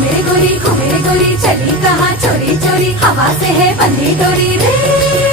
घूमे गोरी चली कहाँ चोरी चोरी हवा से है बंधी डोरी रे।